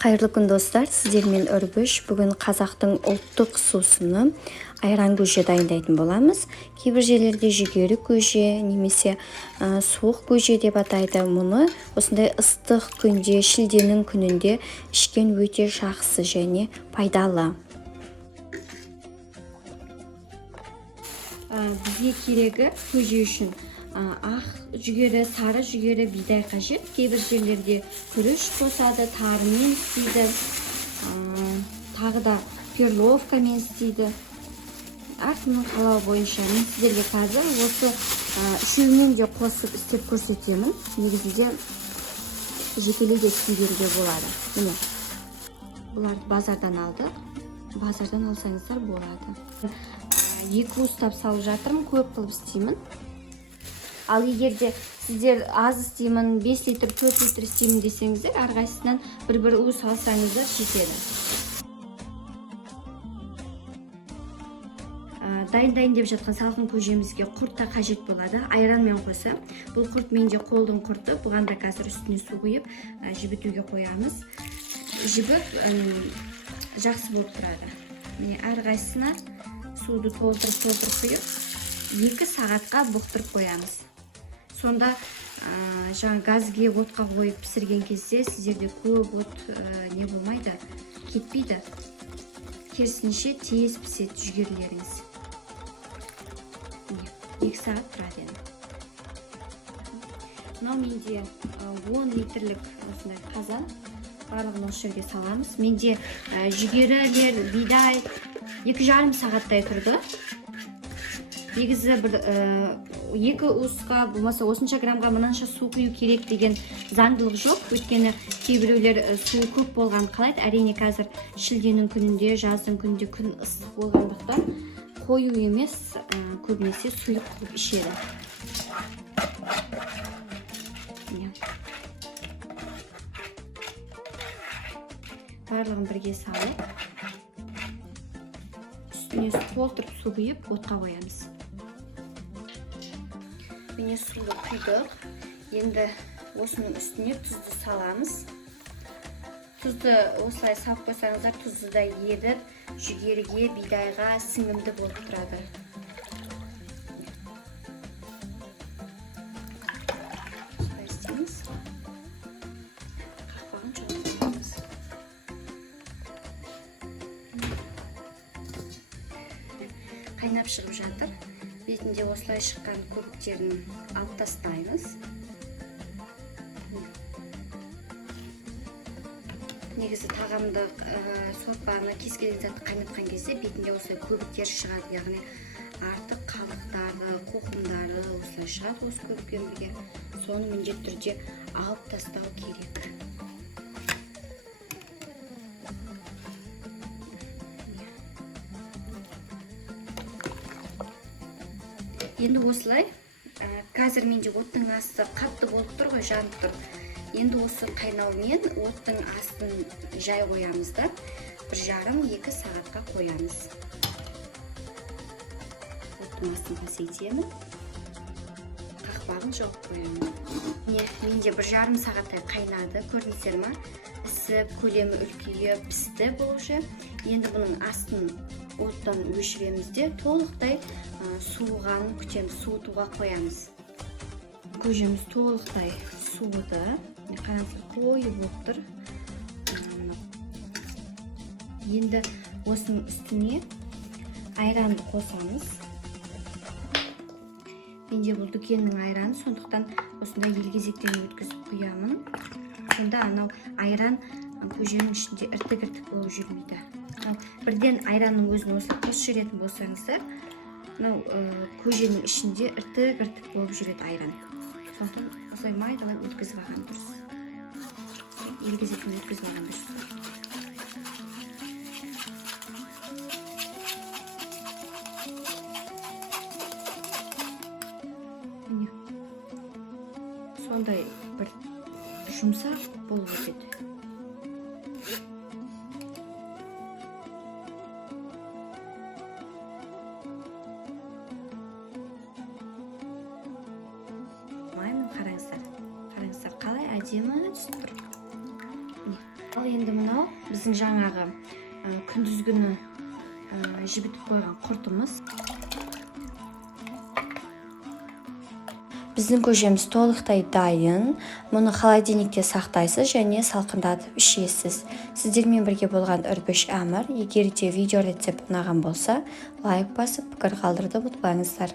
Қайырлы күн достар, сіздермен Үрбіш. Бүгін қазақтың ұлттық сусыны айран көже дайындайтын боламыз. Кейбір жерлерде жүгері көже немесе суық көже деп атайды. Мұны осындай ыстық күнде, шілденің күнінде ішкен өте жақсы және пайдалы. Бізге керегі көже үшін ақ жүгері, сары жүгері, бидай қажет. Кейбір жерлерде күріш қосады, тарымен істейді, тағы да перловкамен істейді. Әркімнің қалауы бойынша мен сіздерге қазір осы үшеуінен де қосып істеп көрсетемін. Негізінде жекелей де істеуге болады. Міне, бұларды базардан алдық. Базардан алсаңыздар болады. Екі уыстап салып жатырмын, көп қылып істеймін. Ал егерде сіздер аз істеймін, 5 литр, 4 литр істеймін десеңіздер, әрқайсысынан бір уыс алсаңыздар жетеді. Дайындайын деп жатқан салқын көжемізге құрт та қажет болады, айранмен қоса. Бұл құрт менде қолдың құрты, бұған да қазір үстіне су құйып жібітуге қоямыз. Жібіп жақсы болып тұрады. Міне әрқайсысына суды толтырып құйып, 2 сағатқа бұқтырып қоямыз. Сонда жаңа газге отқа қойып пісірген кезде сіздерде көп от не болмайды, кетпейді. Керісінше тез піседі жүгерілеріңіз. 2 сағат тұрады енді. Мынау менде 10 литрлік осындай қазан. Барлығын осы жерге саламыз. Менде жүгерілер, бидай 2,5 сағаттай тұрды. Негізі 2 уысқа болмаса осынша граммға мынанша су құю керек деген заңдылық жоқ. Өйткені кейбіреулер су көп болған қалайды. Әрине қазір шілденің күнінде, жаздың күнінде күн ыстық болғандықтан қою емес, көбінесе сұйық қылып ішеді. Барлығын бірге салып, үстіне толтырып су құйып отқа қоямыз. Міне суды құйдық. Енді осының үстіне тұзды саламыз. Тұзды осылай салып қойсаңыздар, тұзды да едіп, жүгеріге, бидайға сіңімді болып тұрады. Осылай істейміз. Қақпағын жауып. Қайнап шығып жатыр. Бетінде осылай шыққан көбіктерін алып тастаймыз. Негізі тағамдық сорпаны кез келген затты қайнатқан кезде бетінде осылай көбіктер шығады. Яғни артық қалдықтары, қоқымдары осылай шығады осы көбікпен бірге. Соны міндетті түрде алып тастау керек. Енді осылай, қазір менде оттың асты қатты болып тұр ғой, жанып тұр. Енді осы қайнаумен оттың астын жай қоямыз да, 1,5-2 сағатқа қоямыз. Оттың астын пасейтемін. Қақпағын жауып қоямын. Менде 1,5 сағаттай қайнады, көрдіңіздер ма? Ісіп, көлемі үлкейіп, пісті бұл уже. Енді бұның астын оттан өшіреміз де, толықтай суығанын күтеміз, суытуға қоямыз. Көжеміз толықтай суыды. Қараңыздар, қойы болып тұр. Енді осының үстіне айранды қосамыз. Менде бұл дүкеннің айраны, сондықтан осындай елгезектен өткізіп құямын. Сонда анау айран көженің ішінде іртік болып жүрмейді. Бірден айранның өзін осылай қосып жіберетін болсаңыздар, көженің ішінде іртік болып жүреді айран. Сондықтан осылай майдалай өткізіп алған дұрыс. Елгезектен өткізіп алған дұрыс. Сондай бір жұмсақ болып өтеді. Қараңыздар қалай әдемі түсіп тұр. Ал енді мынау біздің жаңағы күндізгүні жібітіп қойған құртымыз. Біздің көжеміз толықтай дайын. Мұны холодильникте сақтайсыз және салқындатып ішесіз. Сіздермен бірге болған Үрбіш Әмір. Егер де видео рецепт ұнаған болса, лайк басып, пікір қалдыруды ұмытпаңыздар.